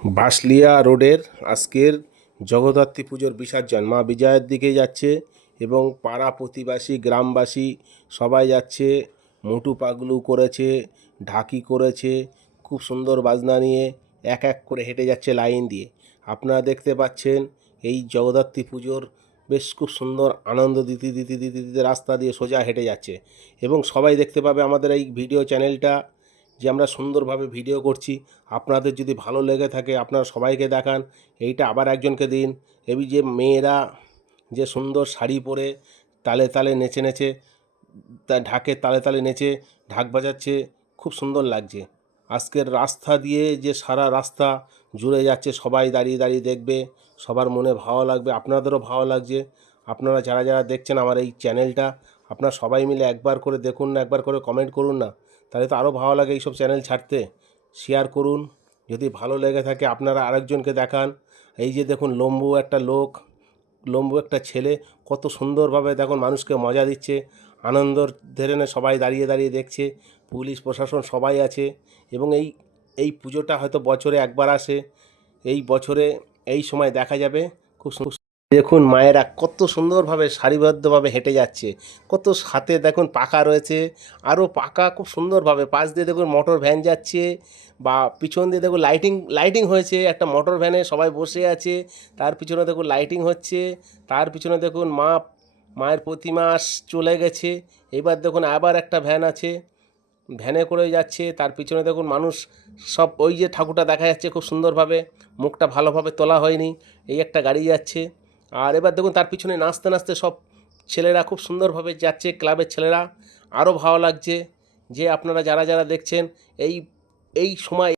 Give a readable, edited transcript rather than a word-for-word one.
বাঁশলিয়া রোডের আজকের জগদ্ধাত্রী পুজোর বিসর্জন মা বিজয়ার দিকে যাচ্ছে এবং পাড়া প্রতিবেশী গ্রামবাসী সবাই যাচ্ছে। মোটু পাগলু করেছে, ঢাকি করেছে, খুব সুন্দর বাজনা নিয়ে এক এক করে হেঁটে যাচ্ছে লাইন দিয়ে। আপনারা দেখতে পাচ্ছেন এই জগদ্ধাত্রী পুজোর বেশ খুব সুন্দর আনন্দ দিতে দিতে দিতে দিতে রাস্তা দিয়ে সোজা হেঁটে যাচ্ছে এবং সবাই দেখতে পাবে আমাদের এই ভিডিও চ্যানেলটা যে আমরা সুন্দরভাবে ভিডিও করছি। আপনাদের যদি ভালো লেগে থাকে আপনারা সবাইকে দেখান, এইটা আবার একজনকে দিন। এই যে মেয়েরা যে সুন্দর শাড়ি পরে তালে তালে নেচে নেচে তা ঢাকের তালে তালে নেচে ঢাক বাজাচ্ছে, খুব সুন্দর লাগছে। আজকের রাস্তা দিয়ে যে সারা রাস্তা জুড়ে যাচ্ছে, সবাই দাঁড়িয়ে দাঁড়িয়ে দেখবে, সবার মনে ভালো লাগবে, আপনাদেরও ভালো লাগছে। আপনারা যারা যারা দেখছেন আমার এই চ্যানেলটা, আপনারা সবাই মিলে একবার করে দেখুন না, একবার করে কমেন্ট করুন না, তাহলে তো আরও ভালো লাগে এইসব চ্যানেল ছাড়তে। শেয়ার করুন, যদি ভালো লেগে থাকে আপনারা আরেকজনকে দেখান। এই যে দেখুন লম্বু একটা লোক, লম্বু একটা ছেলে কত সুন্দরভাবে দেখুন মানুষকে মজা দিচ্ছে, আনন্দর ধরেনে সবাই দাঁড়িয়ে দাঁড়িয়ে দেখছে, পুলিশ প্রশাসন সবাই আছে। এবং এই পুজোটা হয়তো বছরে একবার আসে, এই বছরে এই সময় দেখা যাবে। খুব দেখুন মায়েরা কত সুন্দরভাবে সারিবদ্ধভাবে হেঁটে যাচ্ছে, কত হাতে দেখুন পাকা রয়েছে, আরও পাকা খুব সুন্দরভাবে। পাশ দিয়ে দেখুন মোটর ভ্যান যাচ্ছে, বা পিছন দিয়ে দেখুন লাইটিং লাইটিং হয়েছে, একটা মোটর ভ্যানে সবাই বসে আছে, তার পিছনে দেখুন লাইটিং হচ্ছে, তার পিছনে দেখুন মায়ের প্রতিমা চলে গেছে। এবার দেখুন আবার একটা ভ্যান আছে, ভ্যানে করে যাচ্ছে, তার পিছনে দেখুন মানুষ সব, ওই যে ঠাকুরটা দেখা যাচ্ছে খুব সুন্দরভাবে, মুখটা ভালোভাবে তোলা হয়নি, এই একটা গাড়ি যাচ্ছে। আর এবার দেখুন তার পিছনে নাচতে নাচতে সব ছেলেরা খুব সুন্দরভাবে যাচ্ছে, ক্লাবের ছেলেরা। আরও ভালো লাগছে যে আপনারা যারা যারা দেখছেন এই এই সময়